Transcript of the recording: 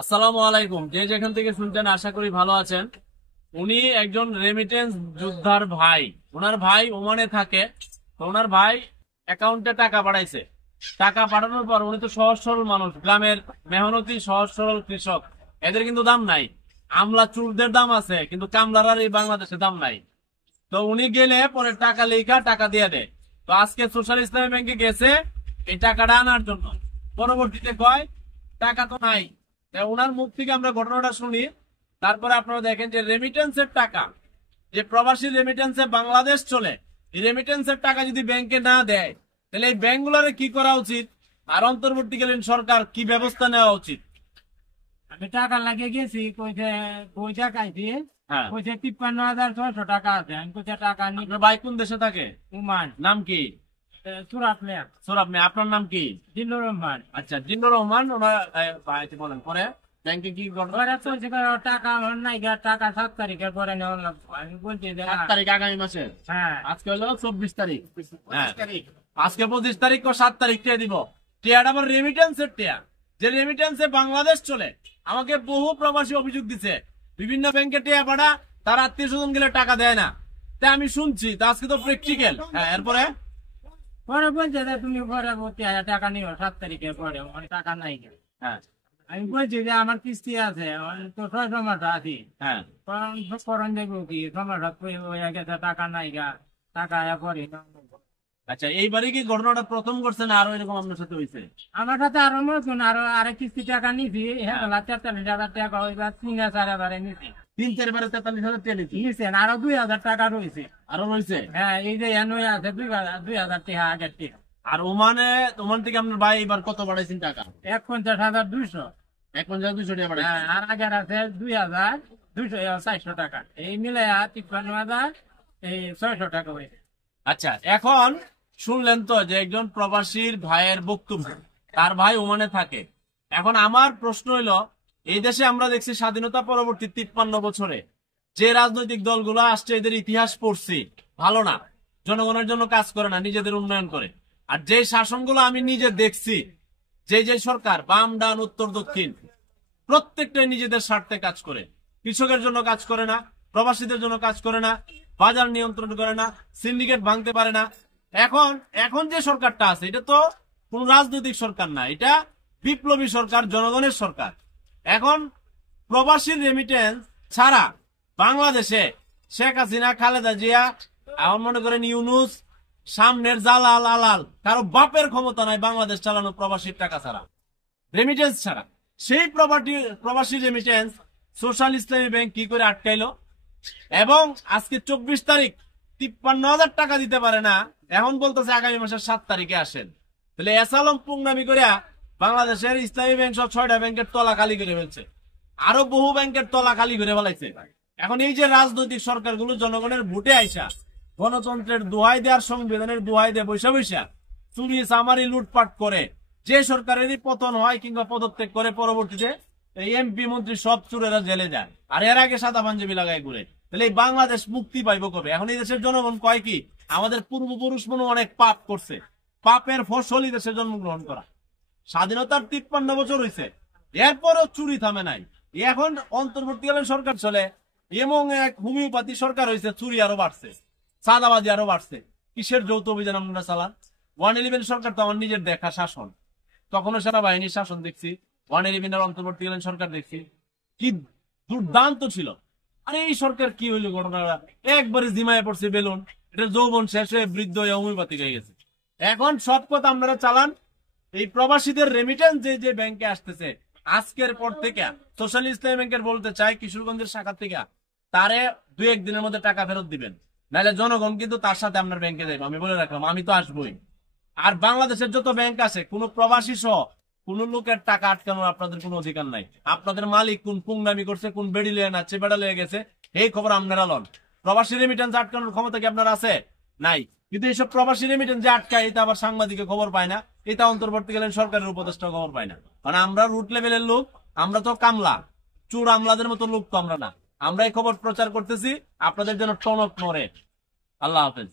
আসসালামু আলাইকুম। যে যেখান থেকে শুনছেন আশা করি ভালো আছেন। উনি একজন রেমিটেন্স যোদ্ধার ভাই। ওনার ভাই ওমানে থাকে। তো ওনার ভাই অ্যাকাউন্টে টাকা পাঠাইছে। টাকা পাঠানোর পর উনি তো সহজ সরল মানুষ, গ্রামের মেহনতি সহজ সরল কৃষক। এদের কিন্তু দাম নাই। আমলা চুরদের দাম আছে, কিন্তু কামলার এই বাংলাদেশে দাম নাই। তো উনি গেলে পরে টাকা লেখা টাকা দিয়ে দেয়। তো আজকে সোশ্যাল ইসলামী ব্যাংকে গেছে এই টাকাটা আনার জন্য। পরবর্তীতে কয় টাকা তো নাই। ওনার মুখ থেকে আমরা ঘটনাটা শুনি। তারপরে আপনারা দেখেন যে রেমিটেন্সের টাকা, যে প্রবাসী রেমিটেন্সে বাংলাদেশ চলে, এই রেমিটেন্সের টাকা যদি ব্যাংকে না দেয়, তাহলে এই ব্যাংকগুলোরে কি করা উচিত আর অন্তর্বর্তীকালীন সরকার কি ব্যবস্থা নেওয়া উচিত? আমি টাকা লাগিয়ে গেছি, কইছে পয়সা খাইছি, হ্যাঁ, কইছে 53,600 টাকা আছে। আমি কইছে টাকা নি আপনার ভাই কোন দেশে থাকে? উমান নাম কি? সুরাত মেয়া সৌরভ মিয়া। আপনার নাম কি? জিল্লুর রহমান। আচ্ছা, জিন্নুর রহমান। ওনার ভাই বলেন পরে ব্যাংকে কি ঘটনা? ওরা কইছে টাকা আমার নাই গা, টাকা 7 তারিখের পরে নেওয়া লাগবে। আমি বলছি যে 7 তারিখ আগামী মাসে। হ্যাঁ, আজকে হলো 24 তারিখ। হ্যাঁ, আজকে 25 তারিখ ও 7 তারিখ টিয়া দিব। টিয়াটা আবার রেমিটেন্সের টিয়া, যে রেমিটেন্সে বাংলাদেশ চলে। আমাকে বহু প্রবাসী অভিযোগ দিছে বিভিন্ন ব্যাংকে টিয়া পাঠা, তার আত্মীয় স্বজন গেলে টাকা দেয় না। তাই আমি শুনছি, তা আজকে তো প্র্যাকটিক্যাল। হ্যাঁ, এরপরে পরে বলছে যে তুমি পরবর্তী টাকা নিও 7 তারিখের পরে। আমার টাকা নাই গা। হ্যাঁ, আমি বলছি যে আমার কিস্তি আছে, তো 600 মাস আছি। হ্যাঁ, করণ দেখবো কি সমস্যা হয়ে গেছে, টাকা নাই গা, টাকা পরে। আচ্ছা, এইবারে কি ঘটনাটা প্রথম করছে না আরো এরকম আপনার সাথে হয়েছে? আমার সাথে আরো নতুন আরেক কিস্তি টাকা নিছি, 43,000 টাকা, ওইবার 3,000 নিছি। 3-4 বারে 43,000 টাকা নিচ্ছি। নিছেন আরো 2,000 টাকা রয়েছে। আরো রয়েছে? হ্যাঁ, এই যে এনওয়ে আছে 2,000 টাকা আগের টাকা। আর ওমান থেকে আপনার ভাই এবার কত বাড়াইছেন টাকা? 51,200। 51,200 টাকা বাড়াইছেন। হ্যাঁ, আর আগের আছে 2,200 400 টাকা। এই মিলে 53,600 টাকা হয়েছে। আচ্ছা, এখন শুনলেন তো যে একজন প্রবাসীর ভাইয়ের বক্তব্য। তার ভাই ওমানে থাকে। এখন আমার প্রশ্ন হইল, এই দেশে আমরা দেখছি স্বাধীনতা পরবর্তী 53 বছরে যে রাজনৈতিক দলগুলো আসছে, এদের ইতিহাস পড়ছি, ভালো না, জনগণের জন্য কাজ করে না, নিজেদের উন্নয়ন করে। আর যে শাসনগুলো আমি নিজে দেখছি, যে সরকার বাম ডান উত্তর দক্ষিণ, প্রত্যেকটাই নিজেদের স্বার্থে কাজ করে। কৃষকের জন্য কাজ করে না, প্রবাসীদের জন্য কাজ করে না, বাজার নিয়ন্ত্রণ করে না, সিন্ডিকেট ভাঙতে পারে না। এখন এখন যে সরকারটা আছে, এটা তো কোন রাজনৈতিক সরকার না, এটা বিপ্লবী সরকার, জনগণের সরকার। এখন প্রবাসী রেমিটেন্স ছাড়া বাংলাদেশে শেখ হাসিনা, খালেদা জিয়া, এখন মনে করেন ইউনুস, সামনের জালাল আলাল, কারো বাপের ক্ষমতা নাই বাংলাদেশ চালানো প্রবাসীর টাকা ছাড়া, রেমিটেন্স ছাড়া। সেই প্রবাসী রেমিটেন্স সোশ্যাল ইসলামী ব্যাংক কি করে আটকাইলো? এবং আজকে 24 তারিখ 53,000 টাকা দিতে পারে না, এখন বলতেছে আগামী মাসের 7 তারিখে আসেন। তাহলে এসালম পুংনামি করে বাংলাদেশের ইসলামী ব্যাংক সব 6টা ব্যাংকের তলা খালি করে ফেলছে, আরো বহু ব্যাংকের তলা খালি করে ফেলাইছে। এখন এই যে রাজনৈতিক সরকারগুলো জনগণের ভোটে আইসা গণতন্ত্রের দোহাই দেওয়ার, সংবিধানের দোহাই দিয়ে বৈশা বৈশা চুরি চামারি লুটপাট করে, যে সরকারেরই পতন হয় কিংবা পদত্যাগ করে, পরবর্তীতে এই এমপি মন্ত্রী সব চুরেরা জেলে যায়, আর এর আগে সাদা পাঞ্জাবি লাগাই ঘুরে। তাহলে এই বাংলাদেশ মুক্তি পাইব কবে? এখন এই দেশের জনগণ কয় কি, আমাদের পূর্বপুরুষ মনে অনেক পাপ করছে, পাপের ফসলই দেশে জন্মগ্রহণ করা। স্বাধীনতার 53 বছর হয়েছে, এরপরও চুরি থামে নাই। এখন অন্তর্বর্তীকালীন সরকার চলে, এবং এক হোমিওপ্যাথি সরকার হয়েছে, চুরি আরো বাড়ছে, চাঁদাবাজি আরো বাড়ছে। কিসের যৌথ অভিযান আপনারা চালান? 111 সরকার তো আমার নিজের দেখা শাসন, তখনও সেনাবাহিনীর শাসন দেখছি, 111 অন্তর্বর্তীকালীন সরকার দেখছি, কি দুর্দান্ত ছিল। আরে এই সরকার কি হইলো, ঘটনাটা একবারে জিমায় পড়ছে বেলুন, এটা যৌবন শেষ হয়ে বৃদ্ধ হয়ে হোমিওপ্যাথিক হয়ে গেছে। এখন সব কথা আপনারা চালান। এই প্রবাসীদের রেমিটেন্স যে ব্যাংকে আসতেছে, আজকের পর থেকে সোশ্যাল ইসলামী ব্যাংকের বলতে চাই, কিশোরগঞ্জের শাখা থেকে তারে 2-1 দিনের মধ্যে টাকা ফেরত দিবেন, নাহলে জনগণ কিন্তু তার সাথে আপনার ব্যাংকে যাইবে। আমি বলে রাখলাম, আমি তো আসবোই। আর বাংলাদেশের যত ব্যাংক আছে, কোন প্রবাসী সহ কোন লোকের টাকা আটকানোর আপনাদের কোনো অধিকার নাই। আপনাদের মালিক কোন পুংনামি করছে, কোন বেড়ি লয়ে নাচ্ছে, বেড়া লয়ে গেছে, এই খবর আপনারা লন। প্রবাসী রেমিটেন্স আটকানোর ক্ষমতা কি আপনার আছে? নাই। কিন্তু এইসব প্রবাসী রেমিটেন্স যে আটকায়, এটা আবার সাংবাদিকে খবর পায় না, এটা অন্তর্বর্তীকালীন সরকারের উপদেষ্টা খবর পায় না। মানে আমরা রুট লেভেলের লোক, আমরা তো কামলা চোর আমলাদের মতো লোক তো আমরা না। আমরা এই খবর প্রচার করতেছি আপনাদের জন্য টনক নড়ে। আল্লাহ হাফেজ।